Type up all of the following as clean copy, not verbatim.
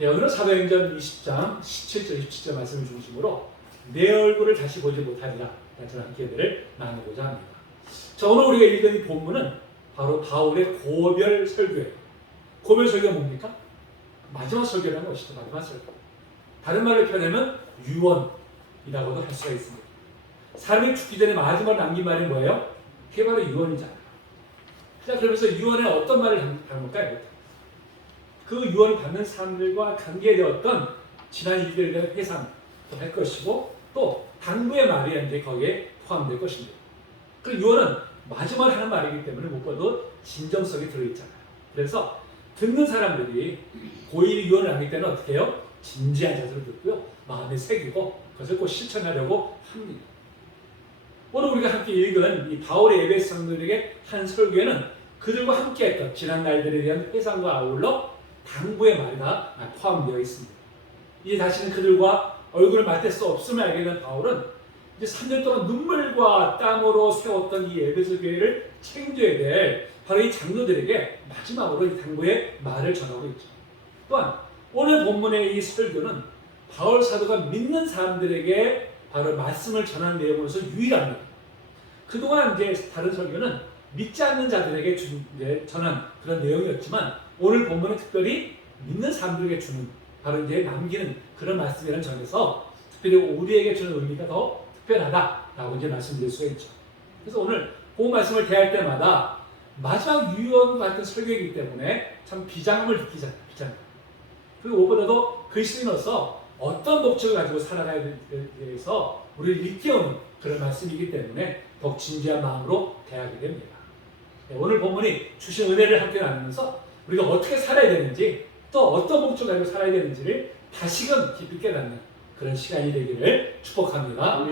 오늘은 사도행전 20장 17절 27절 말씀을 중심으로 내 얼굴을 다시 보지 못하리라 저는 함께 예배를 나누고자 합니다. 자, 오늘 우리가 읽은 이 본문은 바로 바울의 고별 설교예요. 고별 설교가 뭡니까? 마지막 설교라는 것이죠. 마지막 설교. 다른 말로 표현하면 유언이라고도 할 수가 있습니다. 사람이 죽기 전에 마지막으로 남긴 말이 뭐예요? 그게 바로 유언이잖아요. 자, 그러면서 유언에 어떤 말을 담을까요? 그 유언을 받는 사람들과 관계되었던 지난 일들에 대한 회상도 할 것이고 또 당부의 말이 이제 거기에 포함될 것입니다. 그 유언은 마지막에 하는 말이기 때문에 무엇보다도 진정성이 들어있잖아요. 그래서 듣는 사람들이 고일 유언을 하기 때는 어떻게 해요? 진지한 자세로 듣고요. 마음에 새기고 그것을 꼭 실천하려고 합니다. 오늘 우리가 함께 읽은 이 바울의 에베소 성도들에게 한 설교에는 그들과 함께했던 지난 날들에 대한 회상과 아울러 당부의 말이 다 포함되어 있습니다. 이제 다시는 그들과 얼굴을 맞댈 수 없음을 알게 된 바울은 이제 3년 동안 눈물과 땀으로 세웠던 이 에베소 교회를 책임져야 될 바로 이 장로들에게 마지막으로 이 당부의 말을 전하고 있죠. 또한 오늘 본문의 이 설교는 바울 사도가 믿는 사람들에게 바로 말씀을 전하는 내용으로서 유일합니다. 그동안 이제 다른 설교는 믿지 않는 자들에게 전한 그런 내용이었지만 오늘 본문은 특별히 믿는 사람들에게 주는 바로 이제 남기는 그런 말씀이라는 점에서 특별히 우리에게 주는 의미가 더 특별하다라고 이제 말씀드릴 수가 있죠. 그래서 오늘 그 말씀을 대할 때마다 마지막 유언 같은 설교이기 때문에 참 비장함을 느끼잖아요. 비장함. 그리고 무엇보다도 그리스도인으로서 어떤 목적을 가지고 살아가야 될지에 대해서 우리를 일깨우는 그런 말씀이기 때문에 더욱 진지한 마음으로 대하게 됩니다. 오늘 본문이 주신 은혜를 함께 나누면서 우리가 어떻게 살아야 되는지 또 어떤 목적을 가지고 살아야 되는지를 다시금 깊이 깨닫는 그런 시간이 되기를 축복합니다.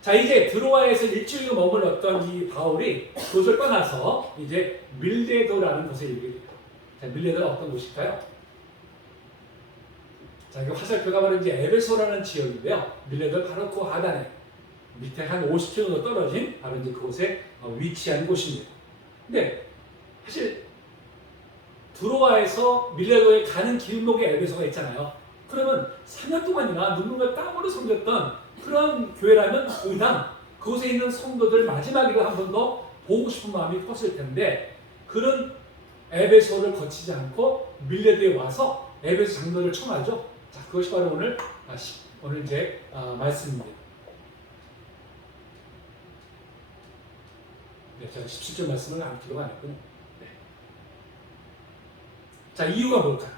자, 이제 드로아에서 일주일 머물렀던 이 바울이 그곳을 떠나서 이제 밀레도라는 곳에 이르게 됩니다. 자, 밀레도가 어떤 곳일까요? 자, 이 화살표가 바로 이제 에베소라는 지역인데요. 밀레도는 바로 그 하단에 밑에 한 50km 정도 떨어진 바로 이제 그곳에 위치한 곳입니다. 근데 사실 드로아에서 밀레도에 가는 길목에 에베소가 있잖아요. 그러면 4년 동안이나 눈물과 땀으로 섬겼던 그런 교회라면 의당 그곳에 있는 성도들 마지막으로 한 번 더 보고 싶은 마음이 컸을 텐데 그런 에베소를 거치지 않고 밀레도에 와서 에베소 장로를 청하죠. 자, 그것이 바로 오늘 이제 말씀입니다. 네, 제가 17절 말씀을 기록 안 했군요. 네. 자, 이유가 뭘까요?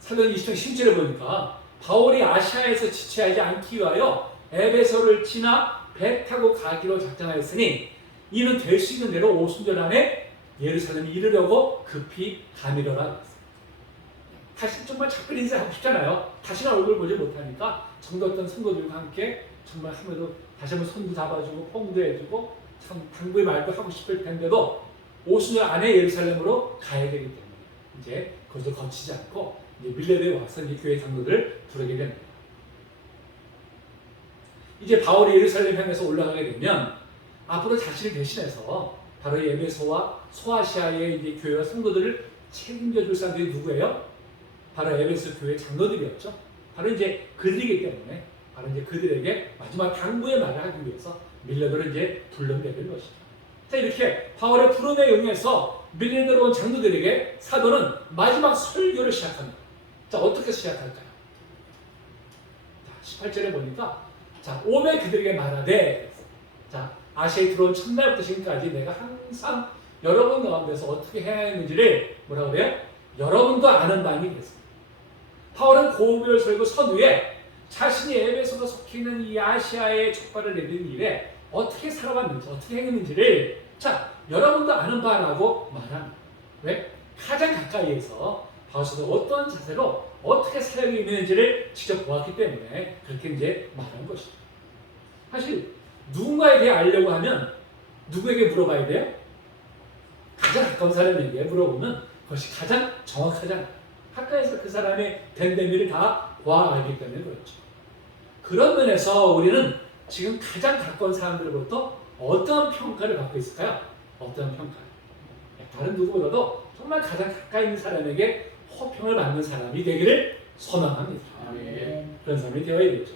사도행 20장 10절에 보니까 바울이 아시아에서 지체하지 않기 위하여 에베소를 지나 배 타고 가기로 작정하였으니 이는 될 수 있는 대로 오순절 안에 예루살렘에 이르려고 급히 가미러라. 다시 정말 작별 인사하고 싶잖아요. 다시는 얼굴 보지 못하니까 정도었던 성도들과 함께 정말 하면서 다시 한번 손도 잡아주고 뽕도 해주고 참 당부의 말도 하고 싶을 텐데도 오순절 안에 예루살렘으로 가야 되기 때문에 이제 그것을 거치지 않고 이제 밀레도에 와서 이제 교회 장로들을 부르게 됩니다. 이제 바울이 예루살렘 향해서 올라가게 되면 앞으로 자신을 대신해서 바로 에베소와 소아시아의 이제 교회와 성도들을 책임져 줄 사람들이 누구예요? 바로 에베소 교회 장로들이었죠. 바로 이제 그들이기 때문에 바로 이제 그들에게 마지막 당부의 말을 하기 위해서 밀레도를 이제 불러내게 된 것이죠. 자, 이렇게 바울의 부름에 응해서 밀레도로 온 장로들에게 사도는 마지막 설교를 시작합니다. 자, 어떻게 시작할까요? 자, 18절에 보니까 자, 오매 그들에게 말하되 자, 아시아에 들어온 첫날부터 지금까지 내가 항상 여러분 가운데서 어떻게 해야 했는지를 뭐라고 그래요? 여러분도 아는 바니 그랬습니다. 바울은 고별 설교 서두에 자신이 에베소가 속해 있는 이 아시아의 촉발을 내리는 일에 어떻게 살아갔는지 어떻게 행했는지를 자, 여러분도 아는 바라고 말합니다. 왜? 가장 가까이에서 바울도 어떤 자세로 어떻게 살고 있는지를 직접 보았기 때문에 그렇게 이제 말한 것이죠. 사실 누군가에 대해 알려고 하면 누구에게 물어봐야 돼요? 가장 가까운 사람에게 물어보면 그것이 가장 정확하잖아요. 가까이서 그 사람의 됨됨이를 다 보아알기 때문에 그렇죠. 그런 면에서 우리는 지금 가장 가까운 사람들로부터 어떤 평가를 받고 있을까요? 어떤 평가? 다른 누구보다도 정말 가장 가까이 있는 사람에게 호평을 받는 사람이 되기를 소망합니다. 아멘. 그런 사람이 되어야 되죠.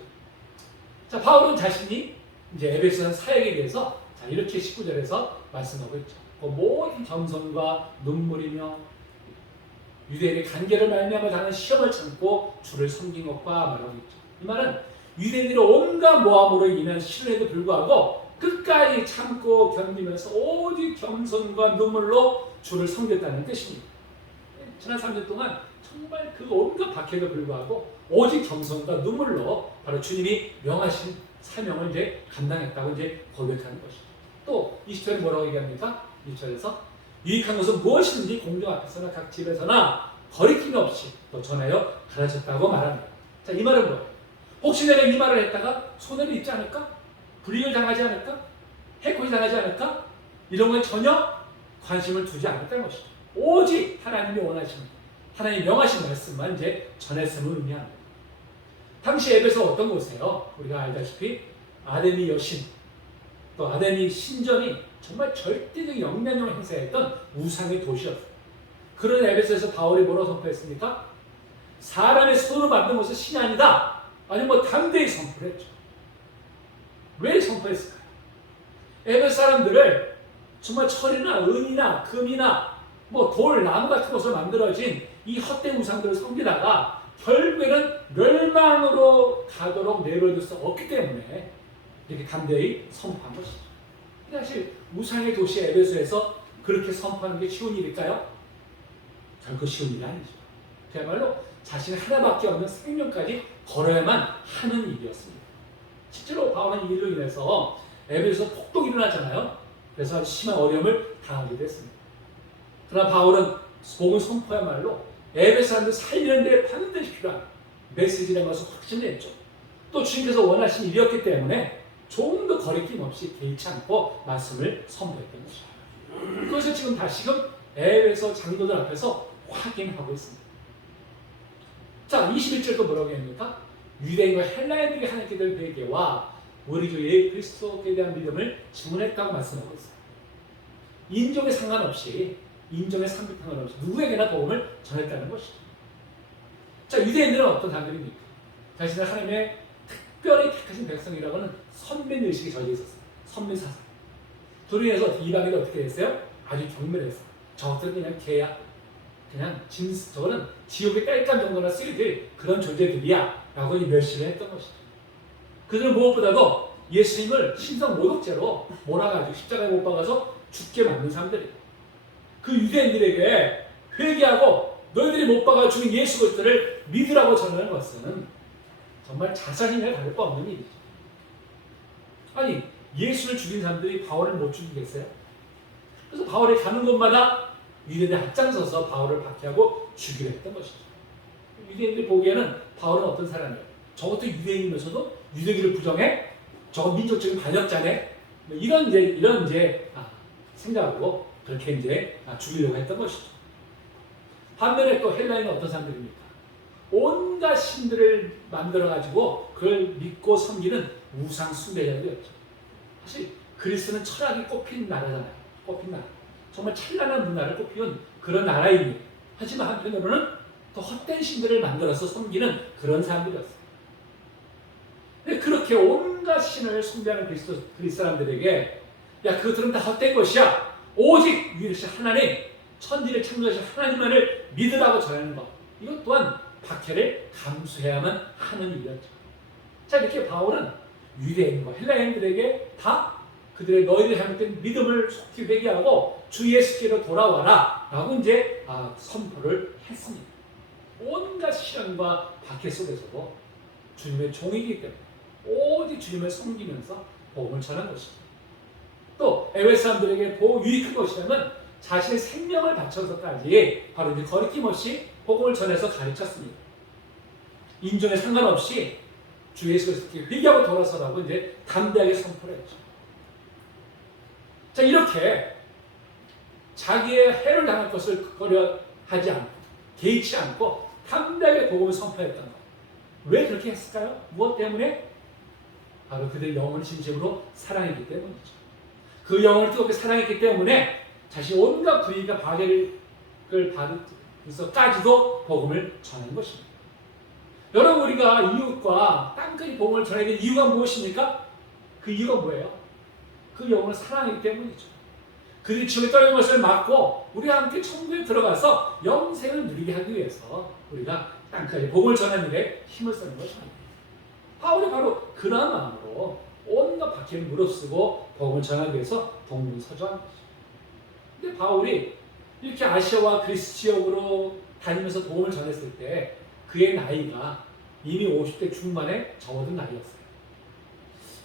자, 바울은 자신이 이제 에베소서 사역에 대해서 자, 이렇게 19절에서 말씀하고 있죠. 그 모든 겸손과 눈물이며 유대인의 간계를 말미암아 당한 시험을 참고 주를 섬긴 것과 말하고 있죠. 이 말은 유대인들의 온갖 모함으로 인한 시련에도 불구하고 끝까지 참고 견디면서 오직 겸손과 눈물로 주를 섬겼다는 뜻입니다. 지난 3년 동안 정말 그 온갖 박해에도 불구하고 오직 겸손과 눈물로 바로 주님이 명하신 사명을 이제 감당했다고 이제 고백하는 것이죠. 또 20절에 뭐라고 얘기합니까? 20절에서 유익한 것은 무엇이든지 공중 앞에서나 각 집에서나 거리낌이 없이 또 전하여 가르쳤다고 말합니다. 자, 이 말은 뭐예요? 혹시 내가 이 말을 했다가 손해를 입지 않을까? 불이익을 당하지 않을까? 해코지 당하지 않을까? 이런 건 전혀 관심을 두지 않았다는 것이죠. 오직 하나님이 원하시는, 하나님이 명하신 말씀만 이제 전했음을 의미합니다. 당시 에베소 어떤 곳이에요? 우리가 알다시피 아데미 여신, 또 아데미 신전이 정말 절대적 영향력을 행사했던 우상의 도시였어요. 그런 에베소에서 바울이 뭐라고 선포했습니까? 사람의 손으로 만든 것은 신이 아니다. 아니 뭐 담대히 선포를 했죠. 왜 선포했을까요? 에베소 사람들을 정말 철이나 은이나 금이나 뭐 돌, 나무 같은 것으로 만들어진 이 헛된 우상들을 섬기다가 결국에는 멸망으로 가도록 내버려둘 수 없기 때문에 이렇게 담대히 선포한 것이죠. 사실 우상의 도시 에베소에서 그렇게 선포하는 게 쉬운 일일까요? 결코 쉬운 일이 아니죠. 그야말로 자신 하나밖에 없는 생명까지 걸어야만 하는 일이었습니다. 실제로 바울은 이 일로 인해서 에베소에서 폭동이 일어나잖아요. 그래서 아주 심한 어려움을 당하게 됐습니다. 그러나 바울은 복음 선포야말로 에베소 사람들 살리는 데 반드시 필요한 메시지라는 것을 확신했죠. 또 주님께서 원하신 일이었기 때문에 조금 더 거리낌 없이 개의치 않고 말씀을 선포했던 것이죠. 그것을 지금 다시금 에베소 장로들 앞에서 확인하고 있습니다. 자, 21절도 뭐라고 합니까? 유대인과 헬라인들이 하나님께 대한 회개와 우리 주 예수 그리스도께 대한 믿음을 증언했다고 말씀하고 있어요. 인종에 상관없이, 인종에 상관없이 누구에게나 복음을 전했다는 것이죠. 자, 유대인들은 어떤 사람들입니까? 자신을 하나님의 특별히 택하신 백성이라고는 선민 의식이 젖어 있었어요. 선민 사상. 그로 인해서 이방인이 어떻게 됐어요? 아주 경멸했어요. 저것들은 그냥 개야. 그냥 저거는 지옥의 깔감 정도나 쓰게 될 그런 존재들이야 라고 멸시를 했던 것이죠. 그들은 무엇보다도 예수님을 신성 모독죄로 몰아가지고 십자가에 못 박아서 죽게 만든 사람들이에요. 그 유대인들에게 회개하고 너희들이 못 박아 죽인 예수 그리스도를 믿으라고 전하는 것은 정말 자살행위가 다를 바 없는 일이죠. 아니, 예수를 죽인 사람들이 바울을 못 죽이겠어요? 그래서 바울이 가는 곳마다 유대인들이 앞장서서 바울을 박해하고 죽이려 했던 것이죠. 유대인들이 보기에는 바울은 어떤 사람이에요? 저것도 유대인이면서도 유대교를 부정해? 저건 민족적인 반역자네? 이런 생각으로 그렇게 죽이려고 했던 것이죠. 반면에 또 헬라인은 어떤 사람들입니까? 온갖 신들을 만들어가지고 그걸 믿고 섬기는 우상 숭배자들이었죠. 사실 그리스는 철학이 꼽힌 나라잖아요. 꼽힌 나라. 정말 찬란한 문화를 꼽히는 그런 나라입니다. 하지만 한편으로는 또 헛된 신들을 만들어서 섬기는 그런 사람들이었어요. 근데 그렇게 온갖 신을 숭배하는 그리스 사람들에게 야, 그것들은 다 헛된 것이야. 오직 유일하신 하나님, 천지를 창조하신 하나님만을 믿으라고 전하는 것. 이것 또한 박해를 감수해야만 하는 일이었죠. 자, 이렇게 바울은 유대인과 헬라인들에게 다 그들의 너희들 잘못된 믿음을 속히 회개하고 주 예수께로 돌아와라 라고 선포를 했습니다. 온갖 시련과 박해 속에서도 주님의 종이기 때문에 오직 주님을 섬기면서 복음을 전한 것이죠. 또 에베소 사람들에게 유익한 것이라면 자신의 생명을 바쳐서까지 바로 거리낌 없이 복음을 전해서 가르쳤습니다. 인종에 상관없이 주 예수 그리스도께 회개하고 돌아서라고 담대하게 선포를 했죠. 자, 이렇게 자기의 해를 당할 것을 꺼려하지 않고 개의치 않고 담대하게 복음을 선포했던 것. 왜 그렇게 했을까요? 무엇 때문에? 바로 그들의 영혼을 진심으로 사랑했기 때문이죠. 그 영혼을 뜨겁게 사랑했기 때문에 자신 온갖 부위가 박해를 그래서까지도 복음을 전하는 것입니다. 여러분 우리가 이웃과 땅끝이 복음을 전해야 되는 이유가 무엇입니까? 그 이유가 뭐예요? 그 영혼을 사랑하기 때문이죠. 그들이 지옥에 떨어진 것을 막고 우리와 함께 천국에 들어가서 영생을 누리게 하기 위해서 우리가 땅끝에 복음을 전하는 일에 힘을 쓰는 것입니다. 바울이 바로 그러한 마음으로 온갖 박해를 무릅쓰고 복음을 전하기 위해서 동문서주한 것이죠. 근데 바울이 이렇게 아시아와 그리스 지역으로 다니면서 복음을 전했을 때 그의 나이가 이미 50대 중반에 접어든 나이였어요.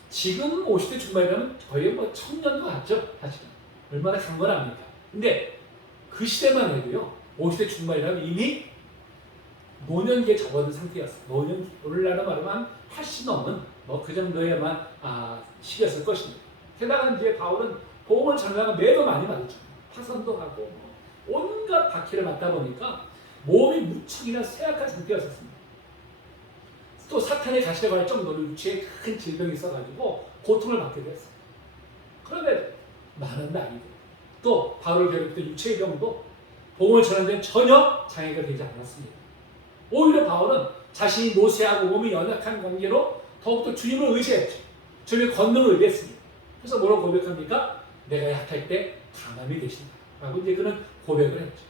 지금 50대 중반이라면 거의 뭐 청년도 같죠, 사실은. 얼마나 강건합니까? 근데 그 시대만 해도요, 50대 중반이라면 이미 노년기에 접어든 상태였어요. 노년기, 오늘날로 말하면 80 넘은 뭐 그 정도에만 시기였을 것입니다. 게다가 이제 바울은 복음을 전하다가 매도 많이 맞았죠. 파선도 하고 온갖 박해를 맞다 보니까 몸이 무척이나 쇠약한 상태였었습니다. 또 사탄의 가시에 갈 정도로 육체에 큰 질병이 있어가지고 고통을 받게 됐어요. 그런데 많은 나이들 또 바울을 괴롭혔던 육체의 병도 복음을 전하는 데는 전혀 장애가 되지 않았습니다. 오히려 바울은 자신이 노쇠하고 몸이 연약한 관계로 더욱더 주님을 의지했죠. 주님의 권능을 의지했습니다. 그래서 뭐라고 고백합니까? 내가 약할 때 강함이 되신다 라고 이제 그는 고백을 했죠.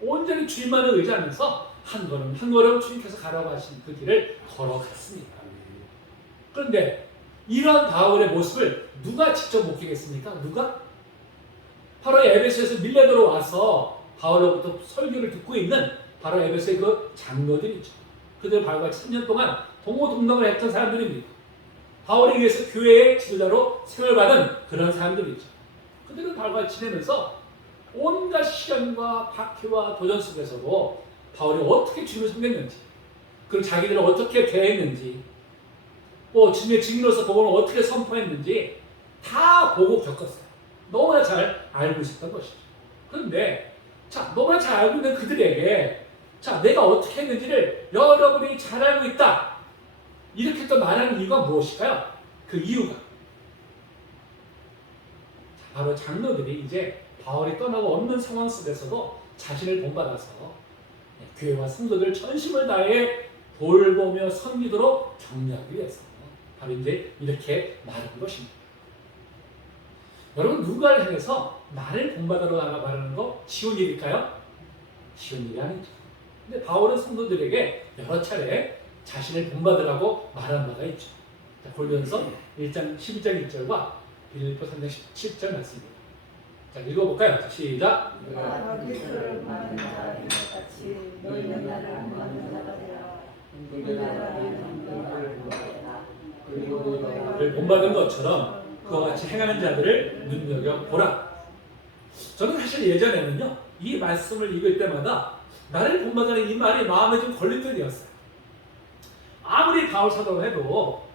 온전히 주님만을 의지하면서 한 걸음 한 걸음 주님께서 가라고 하신 그 길을 걸어갔습니다. 그런데 이러한 바울의 모습을 누가 직접 목격했습니까? 누가? 바로 에베소에서 밀려 들어와서 바울로부터 설교를 듣고 있는 바로 에베소의 그 장로들이죠. 그들 바울과 3년 동안 동고동락을 했던 사람들입니다. 바울에 의해서 교회의 지도자로 세월받은 그런 사람들이죠. 그들은 바울과 지내면서 온갖 시련과 박해와 도전 속에서도 바울이 어떻게 주님을 섬겼는지, 그리고 자기들을 어떻게 대했는지, 또 주님의 증인으로서 복음을 어떻게 선포했는지 다 보고 겪었어요. 너무나 잘 알고 있었던 것이죠. 그런데 너무나 잘 알고 있는 그들에게 내가 어떻게 했는지를 여러분이 잘 알고 있다, 이렇게 또 말하는 이유가 무엇일까요? 그 이유가 바로 장로들이 이제 바울이 떠나고 없는 상황 속에서도 자신을 본받아서 교회와 성도들 전심을 다해 돌보며 섬기도록 격려하기 위해서 바로 이제 이렇게 말하는 것입니다. 여러분, 누가를 향해서 나를 본받으러 나가 말하는 거 쉬운 일일까요? 쉬운 일이 아니죠. 근데 바울은 성도들에게 여러 차례 자신을 본받으라고 말한 바가 있죠. 자, 골로새서 1장 12장 1절과 빌립보 3장 17절 말씀입니다. 자, 읽어볼까요? 자, 시작. 내가 그리스도를 받는 자와 같이 너희는 나를 본받는 자가 되라. 를 본받은 것처럼 그와 같이 행하는 자들을 눈여겨보라. 저는 사실 예전에는요, 이 말씀을 읽을 때마다 나를 본받으라는 이 말이 마음에 좀 걸림돌이었어요. 아무리 바울 사도를 해도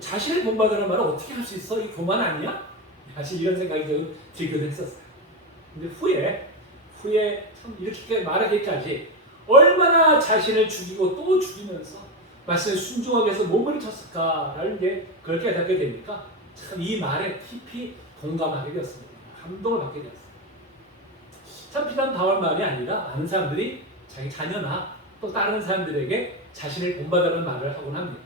자신을 본받으라는 말을 어떻게 할 수 있어? 이 교만 아니야? 사실 이런 생각이 좀 들기도 했었어요. 근데 후에 참 이렇게 말하기까지 얼마나 자신을 죽이고 또 죽이면서 말씀에 순종하기 위해서 몸을 쳤을까라는 게 그걸 깨닫게 되니까 참 이 말에 깊이 공감하게 되었습니다. 감동을 받게 되었어요. 참 비단 바울 말이 아니라 많은 사람들이 자기 자녀나 또 다른 사람들에게 자신을 본받으라는 말을 하곤 합니다.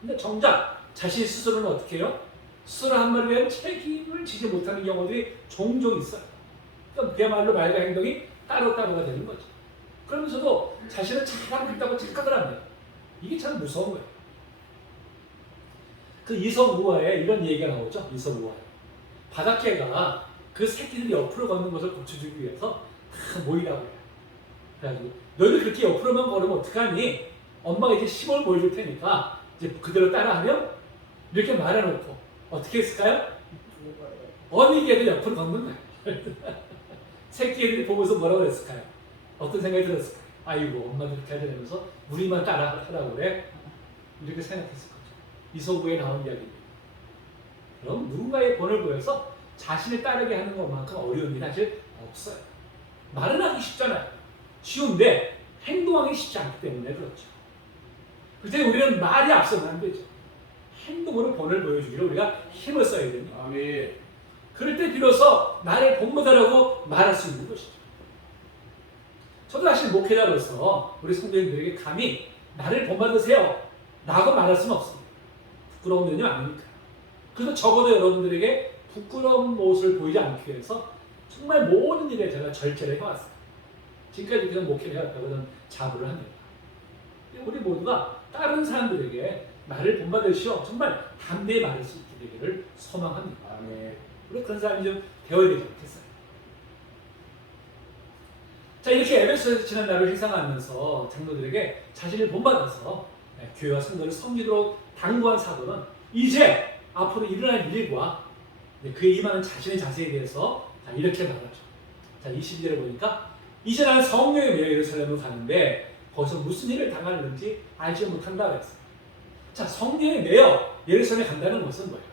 근데 정작 자신 스스로는 어떻게 해요? 스스로 한 말에 대한 책임을 지지 못하는 경우들이 종종 있어요. 그러니까 그야말로 말과 행동이 따로따로가 되는 거죠. 그러면서도 자신은 잘하고 있다고 착각을 합니다. 이게 참 무서운 거예요. 그 이성우화에 이런 얘기가 나오죠. 이성우화에 바닷개가 그 새끼들이 옆으로 걷는 것을 고쳐주기 위해서 다 모이라고 해요. 그래가지고 너희들 그렇게 옆으로만 걸으면 어떡하니? 엄마가 이제 시범을 보여줄 테니까 이제 그대로 따라하렴? 이렇게 말해놓고 어떻게 했을까요? 어미 개들 옆으로 걷는 거예요. 새끼들이 보면서 뭐라고 했을까요? 어떤 생각이 들었을까요? 아이고, 엄마도 그렇게 하려면서 우리만 따라하라고 그래? 이렇게 생각했을 거죠. 이소구에 나온 이야기입니다. 그럼 누군가의 본을 보여서 자신을 따르게 하는 것만큼 어려운 일이 사실 없어요. 말은 하기 쉽잖아요. 쉬운데 행동하기 쉽지 않기 때문에 그렇죠. 그때 우리는 말이 앞서면 안 되죠. 행동으로 본을 보여주기로 우리가 힘을 써야 됩니다. 아멘. 그럴 때 비로소 나를 본받으라고 말할 수 있는 것이죠. 저도 사실 목회자로서 우리 성도님들에게 감히 나를 본받으세요 라고 말할 수는 없습니다. 부끄러운 면이 많으니까. 그래서 적어도 여러분들에게 부끄러운 모습을 보이지 않기 위해서 정말 모든 일에 제가 절제를 해왔어요. 지금까지 그런 목회를 해왔다고 저는 자부를 합니다. 우리 모두가 다른 사람들에게 나를 본받으시오 정말 담대히 말할 수 있게 되기를 소망합니다. 아멘. 우리 그런 사람이 좀 되어야 되지 않겠어요? 자, 이렇게 에베소에서 지난 날을 회상하면서 장로들에게 자신을 본받아서 교회와 성도를 섬기도록 당부한 사도는 이제 앞으로 일어날 일과 그에 임하는 자신의 자세에 대해서 이렇게 말하죠. 자, 22절에 보니까 이제 나는 성령에 매여 예루살렘을 가는데 거기서 무슨 일을 당하는지 알지 못한다 그랬어요. 자, 성령에 매여 예루살렘에 간다는 것은 뭐예요?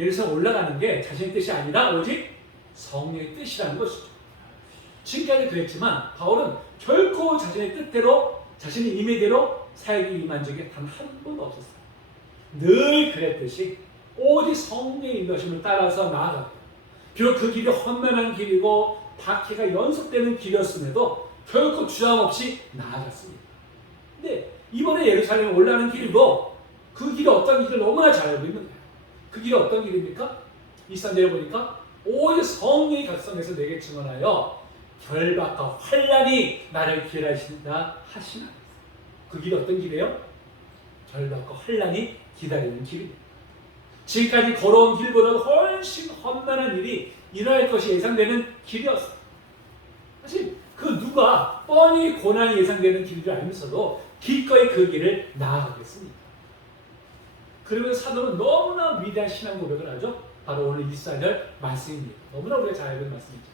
예루살렘 올라가는 게 자신의 뜻이 아니라 오직 성령의 뜻이라는 것이죠. 지금까지 그랬지만 바울은 결코 자신의 뜻대로 자신의 임의대로 사역에 임한 적이 단 한 번도 없었어요. 늘 그랬듯이 오직 성령의 인도심을 따라서 나아갔고, 비록 그 길이 험난한 길이고 박해가 연속되는 길이었음에도 결코 주저함 없이 나아갔습니다. 근데 이번에 예루살렘에 올라가는 길도 그 길이 어떤 길을 너무나 잘 알고 있는 거예요. 그 길이 어떤 길입니까? 23절에 보니까 오직 성령이 각성해서 내게 증언하여 결박과 환난이 나를 기다리신다 하시나. 그 길이 어떤 길이에요? 결박과 환난이 기다리는 길입니다. 지금까지 걸어온 길보다 훨씬 험난한 일이 일어날 것이 예상되는 길이었어요. 사실 그 누가 뻔히 고난이 예상되는 길을 알면서도 기꺼이 그 길을 나아가겠습니까? 그러면 사도는 너무나 위대한 신앙 고백을 하죠. 바로 오늘 24절 말씀입니다. 너무나 우리가 잘 알고 있는 말씀이죠.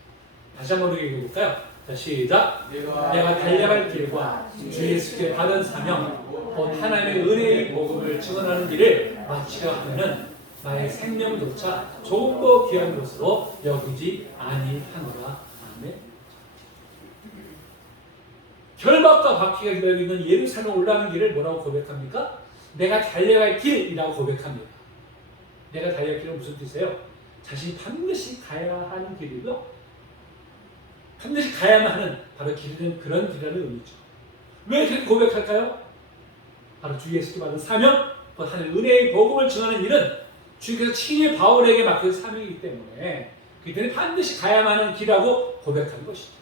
다시 한번 우리 읽어볼까요? 자, 시작. 내가 달려갈 길과 주 예수께 받은 사명 곧 하나님의 은혜의 복음을 증언하는 길을 마치려 하면은 나의 생명조차 조금 더 귀한 것으로 여기지 아니하노라. 아멘. 결박과 박해가 기다리고 있는 예루살렘 올라가는 길을 뭐라고 고백합니까? 내가 달려갈 길이라고 고백합니다. 내가 달려갈 길은 무슨 뜻이에요? 자신이 반드시 가야 하는 길이고요. 반드시 가야만 하는 바로 길은 그런 길이라는 의미죠. 왜 그렇게 고백할까요? 바로 주 예수께 받은 사명, 하나님의 은혜의 복음을 증하는 일은 주께서 친히 바울에게 맡긴 사명이기 때문에 그때는 반드시 가야만 하는 길이라고 고백한 것이죠.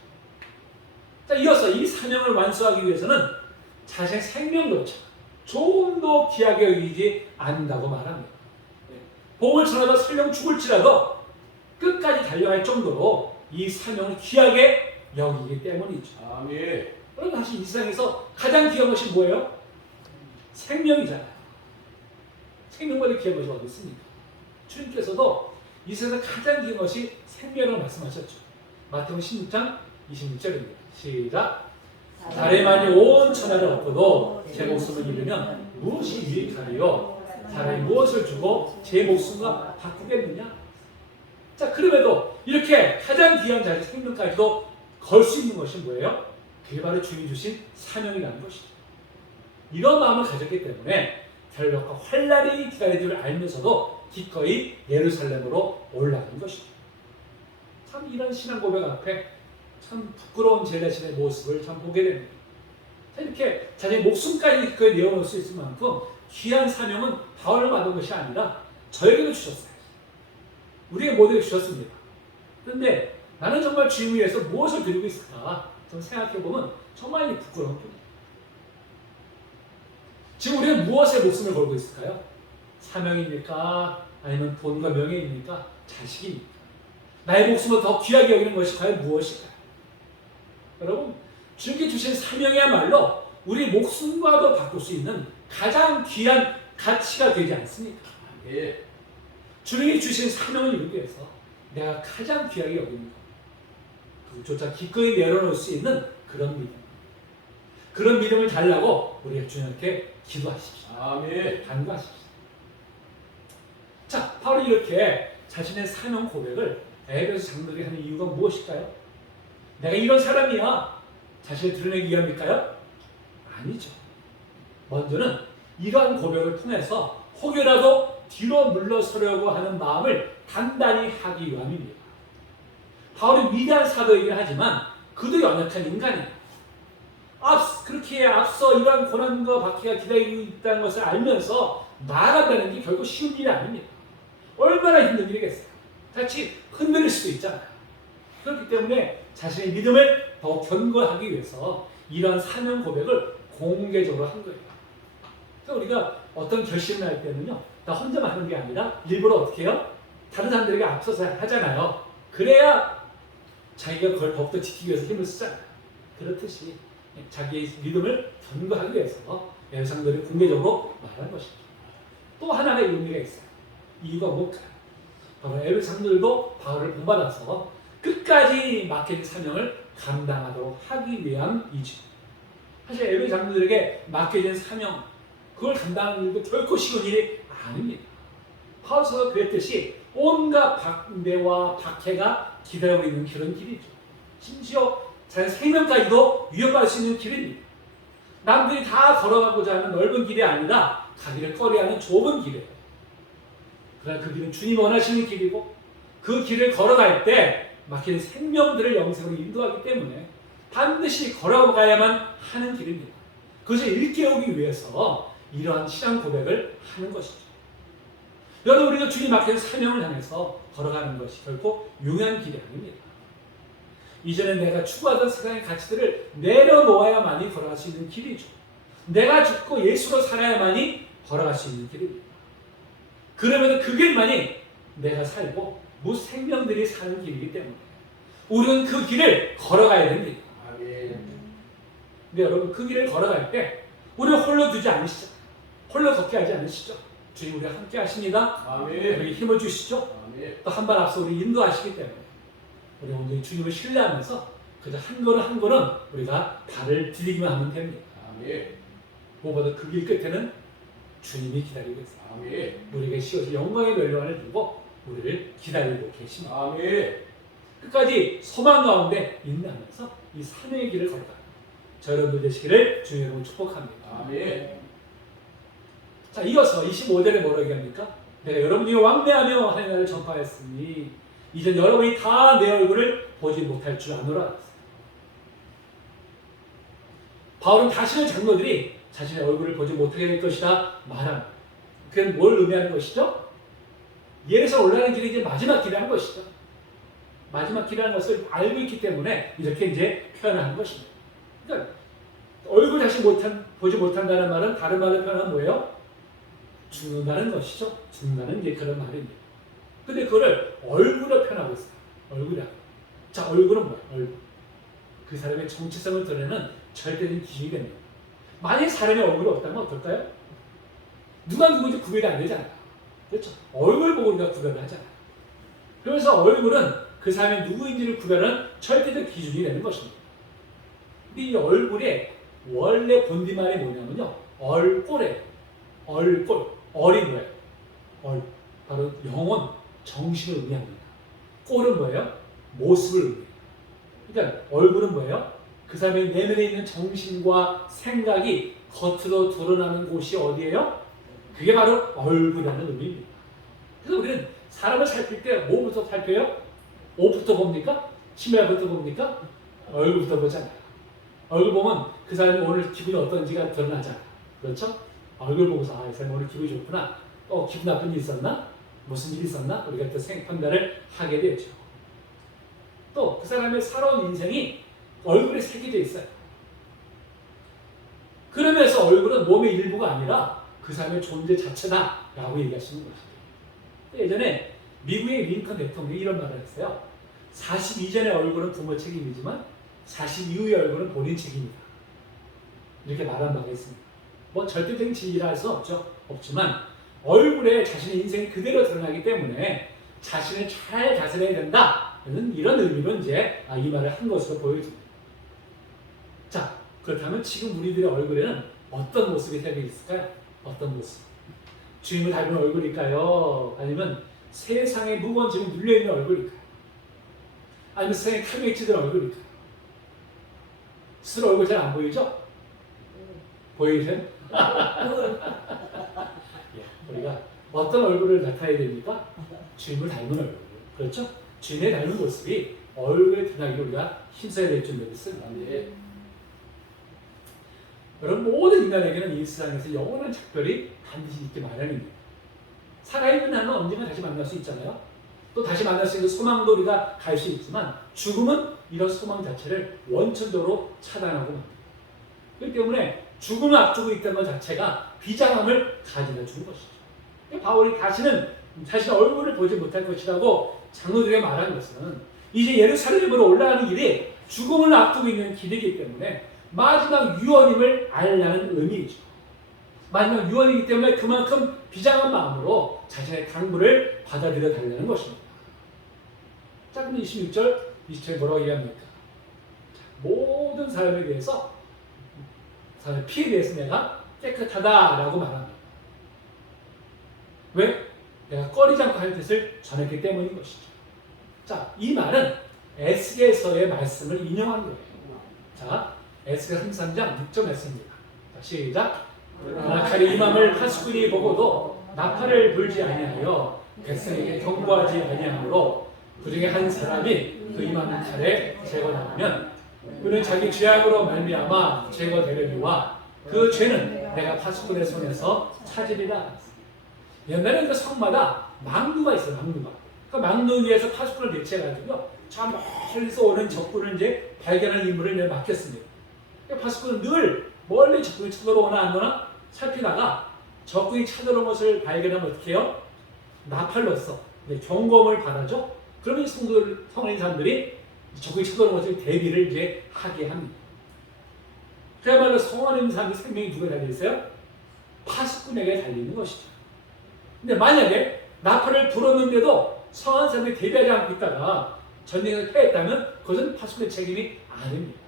자, 이어서 이 사명을 완수하기 위해서는 자신의 생명조차 조금 더 귀하게 여기지 않는다고 말합니다. 복음을 전하다 설령 죽을지라도 끝까지 달려갈 정도로 이 사명을 귀하게 여기기 때문이죠. 아멘. 여러분, 사실 이 세상에서 가장 귀한 것이 뭐예요? 생명이잖아요. 생명보다 귀한 것이 어디 있습니까? 주님께서도 이 세상에서 가장 귀한 것이 생명이라고 말씀하셨죠. 마태복음 16장 26절입니다. 시작. 사람만이 온 천하를 얻고도 제 목숨을 잃으면 무엇이 유익하리요? 사람이 무엇을 주고 제 목숨과 바꾸겠느냐? 자, 그럼에도 이렇게 가장 귀한 자의 생명까지도 걸 수 있는 것이 뭐예요? 그게 바로 주님이 주신 사명이라는 것이죠. 이런 마음을 가졌기 때문에 결박과 환난이 기다릴 줄 알면서도 기꺼이 예루살렘으로 올라가는 것이죠. 참 이런 신앙 고백 앞에 참 부끄러운 제 자신의 모습을 참 보게 됩니다. 이렇게 자신의 목숨까지 기꺼이 내어놓을 수 있을 만큼 귀한 사명은 바울을 받은 것이 아니라 저에게도 주셨어요. 우리에게 모두에게 주셨습니다. 그런데 나는 정말 주님을 위해서 무엇을 드리고 있을까? 좀 생각해보면 정말 부끄러운 뿐이에요. 지금 우리는 무엇에 목숨을 걸고 있을까요? 사명입니까? 아니면 돈과 명예입니까? 자식입니까? 나의 목숨을 더 귀하게 여기는 것이 과연 무엇일까요? 여러분, 주님께 주신 사명이야말로 우리 목숨과도 바꿀 수 있는 가장 귀한 가치가 되지 않습니까? 예. 주님이 주신 사명을 이루기 위해서 내가 가장 귀하게 여기는 것, 그조차 기꺼이 내려놓을 수 있는 그런 믿음, 그런 믿음을 달라고 우리가 주님께 기도하십시오. 아멘. 간구하십시오. 자, 바울이 이렇게 자신의 사명 고백을 에베소 장로들이 하는 이유가 무엇일까요? 내가 이런 사람이야 자신을 드러내기 위함일까요? 아니죠. 먼저는 이러한 고백을 통해서 혹여라도 뒤로 물러서려고 하는 마음을 단단히 하기 위함입니다. 바울이 위대한 사도이긴 하지만 그도 연약한 인간이에요. 그렇게 앞서 이러한 고난과 박해가 기다리고 있다는 것을 알면서 나아간다는 게 결국 쉬운 일이 아닙니다. 얼마나 힘든 일이겠어요. 같이 흔들릴 수도 있잖아요. 그렇기 때문에 자신의 믿음을 더 견고하기 위해서 이러한 사명 고백을 공개적으로 한 거예요. 그래서 우리가 어떤 결심을 할 때는요, 나 혼자만 하는 게 아니라 일부러 어떻게 해요? 다른 사람들에게 앞서서 하잖아요. 그래야 자기가 그걸 더욱더 지키기 위해서 힘을 쓰잖아요. 그렇듯이 자기의 믿음을 견고하기 위해서 에베소서를 공개적으로 말하는 것이죠. 또 하나의 의미가 있어요. 이유가 뭘까요? 바로 에베소서들도 바울을 본받아서 끝까지 맡긴 사명을 감당하도록 하기 위함이죠. 사실 에베소 장로들에게 맡겨진 사명, 그걸 감당하는 일도 결코 쉬운 일이 아닙니다. 파울서가 그랬듯이 온갖 박대와 박해가 기다리고 있는 그런 길이죠. 심지어 자기 생명까지도 위협할 수 있는 길입니다. 남들이 다 걸어가고자 하는 넓은 길이 아니라 가기를 꺼려하는 좁은 길이에요. 그러나 그 길은 주님 원하시는 길이고 그 길을 걸어갈 때 막히는 생명들을 영생으로 인도하기 때문에 반드시 걸어가야만 하는 길입니다. 그것을 일깨우기 위해서 이러한 신앙 고백을 하는 것이죠. 여러분, 우리가 주님 맡긴 사명을 향해서 걸어가는 것이 결코 용이한 길이 아닙니다. 이전에 내가 추구하던 세상의 가치들을 내려놓아야만이 걸어갈 수 있는 길이죠. 내가 죽고 예수로 살아야만이 걸어갈 수 있는 길입니다. 그러면 그 길만이 내가 살고 무생명들이 사는 길이기 때문에 우리는 그 길을 걸어가야 됩니다. 근데 여러분, 그 길을 걸어갈 때 우리를 홀로 두지 않으시죠? 홀로 걷게 하지 않으시죠? 주님 우리와 함께 하십니다. 우리에게 힘을 주시죠? 또 한 발 앞서 우리 인도하시기 때문에 우리 온전히 주님을 신뢰하면서 그저 한 걸음 한 걸음 우리가 발을 디디기만 하면 됩니다. 무엇보다 그 길 끝에는 주님이 기다리고 있어요. 우리에게 씌워진 영광의 멸류관을 들고 우리를 기다리고 계십니다. 끝까지 소망 가운데 인내하면서 이 사명의 길을 걸어가요. 저 여러분들 되시기를 주님의 이름으로 축복합니다. 자, 이어서 25절에 뭐라고 얘기합니까? 내가 여러분이 왕래하며 하나님의 나라를 전파하였으니 이전 여러분이 다 내 얼굴을 보지 못할 줄 아노라. 바울은 자신의 장로들이 자신의 얼굴을 보지 못하게 될 것이다 말합니다. 그건 뭘 의미하는 것이죠? 예루살렘 올라가는 길이 이제 마지막 길이라는 것이죠. 마지막 길이라는 것을 알고 있기 때문에 이렇게 이제 표현하는 것입니다. 그러니까 얼굴 다시 보지 못한다는 말은 다른 말로 표현하면 뭐예요? 죽는다는 것이죠. 죽는다는 게 그런 말입니다. 근데 그거를 얼굴로 표현하고 있어요. 얼굴이라고. 자, 얼굴은 뭐예요? 얼굴. 그 사람의 정체성을 드러내는 절대적인 기준이 됩니다. 만약 사람의 얼굴이 없다면 어떨까요? 누가 누구인지 구별이 안 되잖아요. 그렇죠? 얼굴 보고 우리가 구별을 하잖아요. 그래서 얼굴은 그 사람이 누구인지를 구별하는 절대적 기준이 되는 것입니다. 근데 이 얼굴의 원래 본디말이 뭐냐면요. 얼꼴이에요. 얼꼴. 얼이 뭐예요? 얼. 바로 영혼, 정신을 의미합니다. 꼴은 뭐예요? 모습을 의미해요. 그러니까 얼굴은 뭐예요? 그 사람의 내면에 있는 정신과 생각이 겉으로 드러나는 곳이 어디예요? 그게 바로 얼굴이라는 의미입니다. 그래서 우리는 사람을 살필 때 뭐부터 살펴요? 옷부터 봅니까? 치마부터 봅니까? 얼굴부터 보잖아요. 얼굴 보면 그 사람이 오늘 기분이 어떤지가 드러나잖아요. 그렇죠? 얼굴 보고서 이 사람 오늘 기분이 좋구나. 기분 나쁜 일 있었나? 무슨 일이 있었나? 우리가 또 판단을 하게 되죠. 또 그 사람의 살아온 인생이 얼굴에 새겨져 있어요. 그러면서 얼굴은 몸의 일부가 아니라 그 사람의 존재 자체다라고 얘기하시는 것이죠. 예전에 미국의 링컨 대통령이 이런 말을 했어요. 40 이전의 얼굴은 부모 책임이지만 40 이후의 얼굴은 본인 책임이다. 이렇게 말한 바가 있습니다. 뭐 절대적인 진리라 할 수 없지만 얼굴에 자신의 인생이 그대로 드러나기 때문에 자신을 잘 다스려야 된다는 이런 의미로 이제 이 말을 한 것으로 보여집니다. 자, 그렇다면 지금 우리들의 얼굴에는 어떤 모습이 새겨 있을까요? 어떤 모습? 주님을 닮은 얼굴일까요? 아니면 세상의 무거운 짐이 눌려있는 얼굴일까요? 아니면 세상에 칼에 찌든 얼굴일까요? 스스로 얼굴 잘 안 보이죠? 보이세요? 우리가 어떤 얼굴을 나타내야 됩니까? 주님을 닮은 얼굴. 그렇죠? 주님의 닮은 모습이 얼굴에 드러나기를 우리가 힘써야 될 줄 믿습니다. 여러분 모든 인간에게는 이 세상에서 영원한 작별이 반드시 있기 마련입니다. 살아있는 한은 언젠가 다시 만날 수 있잖아요. 또 다시 만날 수 있는 소망도 우리가 갈 수 있지만 죽음은 이런 소망 자체를 원천적으로 차단하고 맙니다. 그렇기 때문에 죽음을 앞두고 있다는 것 자체가 비장함을 가져다 주는 것이죠. 바울이 다시는 자신의 얼굴을 보지 못할 것이라고 장로들에게 말한 것은 이제 예루살렘으로 올라가는 길이 죽음을 앞두고 있는 길이기 때문에 마지막 유언임을 알라는 의미이죠. 마지막 유언이기 때문에 그만큼 비장한 마음으로 자신의 당부를 받아들여 달라는 것입니다. 자, 그럼 26절, 27절 뭐라고 얘기합니까? 모든 사람에 대해서, 사람의 피에 대해서 내가 깨끗하다라고 말합니다. 왜? 내가 꺼리지 않고 할 뜻을 전했기 때문인 것이죠. 자, 이 말은 에스겔서의 말씀을 인용한 거예요. 자, 에스겔 33장 6절 말씀입니다. 자, 시작. 그러나 칼이 이 맘을 하수꾼이 보고도 나팔을 불지 아니하여 백성에게 경고하지 아니하므로 그 중에 한 사람이 그 이맘을 칼에 제거하면 그는 자기 죄악으로 말미암아 제거되려니와 그 죄는 내가 파수꾼의 손에서 찾으리라. 옛날에 그 성마다 망루가 있어요. 망루가. 그 망루 위에서 파수꾼을 배치해가지고 저 멀리서 오는 적군을 이제 발견하는 임무를 내가 맡겼습니다. 파수꾼은 늘 멀리 적군이 쳐들어오나 안 오나 살피다가 적군이 쳐들어온 것을 발견하면 어떻게 해요? 나팔로써 경고음을 받아줘. 그러면 성도들, 성인 사람들이 적군이 쳐들어온 것을 대비를 이제 하게 합니다. 그야말로 성안에 있는 사람의 생명이 누가 달려있어요? 파수꾼에게 달리는 것이죠. 근데 만약에 나팔을 불었는데도 성한 사람이 대비하지 않고 있다가 전쟁에서 패했다면 그것은 파수꾼의 책임이 아닙니다.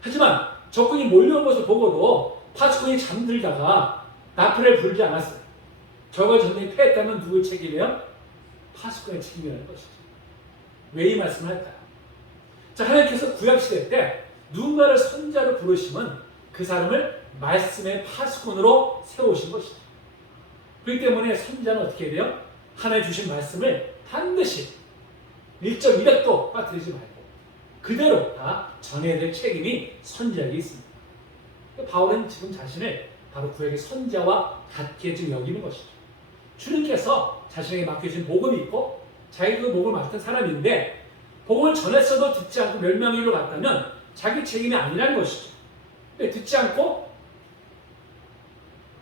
하지만 적군이 몰려온 것을 보고도 파수꾼이 잠들다가 나팔을 불지 않았어요. 저가 전쟁에 패했다면 누구의 책임이에요? 파수꾼의 책임이라는 것이죠. 왜 이 말씀을 할까요? 자, 하나님께서 구약시대 때 누군가를 선자로 부르시면 그 사람을 말씀의 파수꾼으로 세우신 것이죠. 그렇기 때문에 선자는 어떻게 해야 돼요? 하나님 주신 말씀을 반드시 1.1획도 빠뜨리지 말고 그대로 다 전해야 될 책임이 선자에게 있습니다. 바울은 지금 자신을 바로 구약의 선자와 같게 지금 여기는 것이죠. 주님께서 자신에게 맡겨진 복음이 있고 자기가 그 복음을 맡은 사람인데 복음을 전했어도 듣지 않고 멸망일로 갔다면 자기 책임이 아니라는 것이죠. 근데 듣지 않고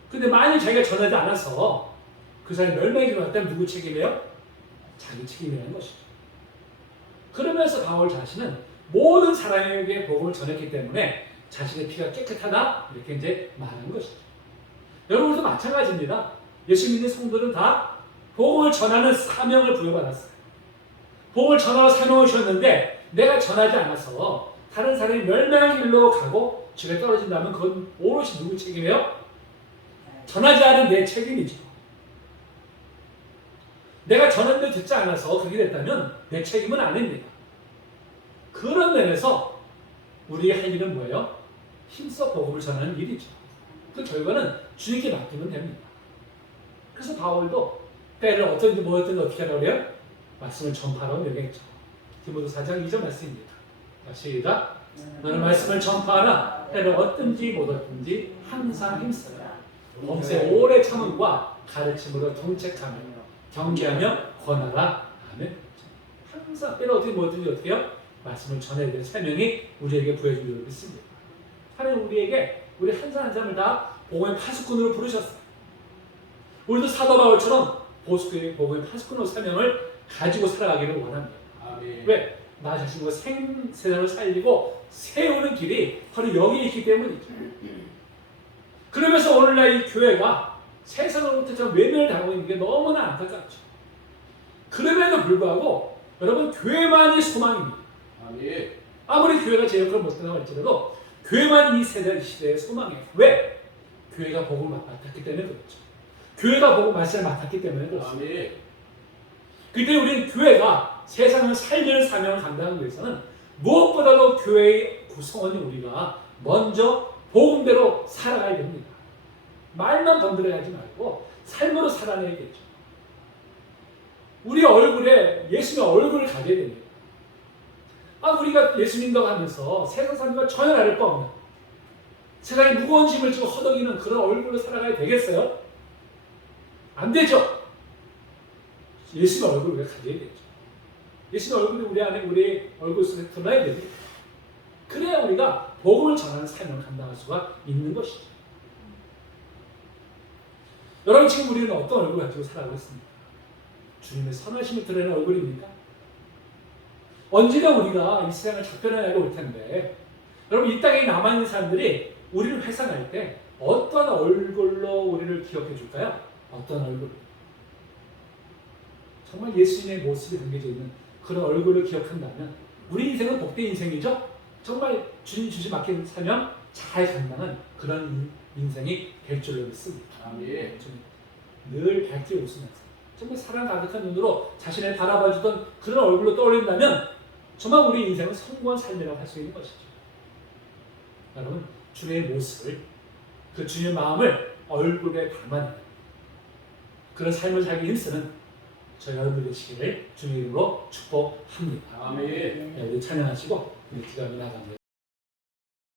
근데 만일 자기가 전하지 않아서 그 사람이 멸망일로 갔다면 누구 책임이에요? 자기 책임이라는 것이죠. 그러면서 바울 자신은 모든 사람에게 복음을 전했기 때문에 자신의 피가 깨끗하다 이렇게 이제 말하는 것이죠. 여러분도 마찬가지입니다. 예수 믿는 성도들은 다 복음을 전하는 사명을 부여받았어요. 복음을 전하는 사명을 주셨는데 내가 전하지 않아서 다른 사람이 멸망의 길로 가고 집에 떨어진다면 그건 오롯이 누구 책임이에요? 전하지 않은 내 책임이죠. 내가 전했는데 듣지 않아서 그렇게 됐다면 내 책임은 아닙니다. 그런 면에서 우리의 할 일은 뭐예요? 힘써 복음을 전하는 일이죠. 그 결과는 주님께 맡기면 됩니다. 그래서 바울도 때를 어떤지 뭐였든지 어떻게 하라고 그래요? 말씀을 전파하라고 명령했죠. 디모데 4장 2절 말씀입니다. 시작. 너는 말씀을 전파하라. 때를 어떤지 못 어떤지 항상 힘써라. 범세 오래 참음과 가르침으로 통책하며 경계하며 권하라. 아멘. 항상 때를 어떻게 뭐든지 어떻게 해요? 말씀을 전해야 될 사명이 우리에게 부여진 줄 믿습니다. 하나님 우리에게 우리 한 사람 한 사람을 다 복음의 파수꾼으로 부르셨어요. 우리도 사도 바울처럼 복음의 파수꾼으로 사명을 가지고 살아가기를 원합니다. 아멘. 왜? 나 자신과 세상을 살리고 세우는 길이 바로 여기 있기 때문이죠. 그러면서 오늘날 이 교회가 세상으로부터 좀 외면을 당하고 있는 게 너무나 안타깝죠. 그럼에도 불구하고 여러분 교회만이 소망입니다. 아멘. 아무리 교회가 제 역할을 못한다고 할지라도 교회만 이 시대의 소망이에요. 왜? 교회가 복음을 맡았기 때문에 그렇죠. 교회가 복음 말씀을 맡았기 때문에 그렇습니다. 아멘. 그때 우리는 교회가 세상을 살리는 사명을 감당하기 위해서는 무엇보다도 교회의 구성원인 우리가 먼저 복음대로 살아가야 됩니다. 말만 건드려 하지 말고 삶으로 살아내야겠죠. 우리 얼굴에 예수님의 얼굴을 가져야 됩니다. 우리가 예수 믿는다고 하면서 세상 사람들과 전혀 다를 바 없는 세상에 무거운 짐을 지고 허덕이는 그런 얼굴로 살아가야 되겠어요? 안 되죠. 예수의 얼굴을 우리가 가져야 되죠. 예수의 얼굴이 우리 안에 우리 얼굴 속에 드러나야 됩니다. 그래야 우리가 복음을 전하는 삶을 감당할 수가 있는 것이죠. 여러분, 지금 우리는 어떤 얼굴을 가지고 살아가고 있습니까? 주님의 선하심이 드러나는 얼굴입니까? 언제나 우리가 이 세상을 작별해야 올 텐데, 여러분, 이 땅에 남아있는 사람들이 우리를 회상할 때 어떤 얼굴로 우리를 기억해 줄까요? 어떤 얼굴? 정말 예수님의 모습이 담겨져 있는 그런 얼굴을 기억한다면 우리 인생은 복된 인생이죠? 정말 주님 주시 맡긴 사명 잘 감당한 그런 인생이 될 줄로 믿습니다. 아멘. 늘 밝게 웃으면서 정말 사랑 가득한 눈으로 자신을 바라봐주던 그런 얼굴로 떠올린다면 정말 우리 인생은 성공한 삶이라고 할 수 있는 것이죠. 여러분, 주님의 모습을, 그 주님의 마음을 얼굴에 담아내는 그런 삶을 살기 힘쓰는 저희 여러분들 되시기를 주님의 이름으로 축복합니다. 아멘. 우리 찬양하시고 우리 기도하며 나갑니다.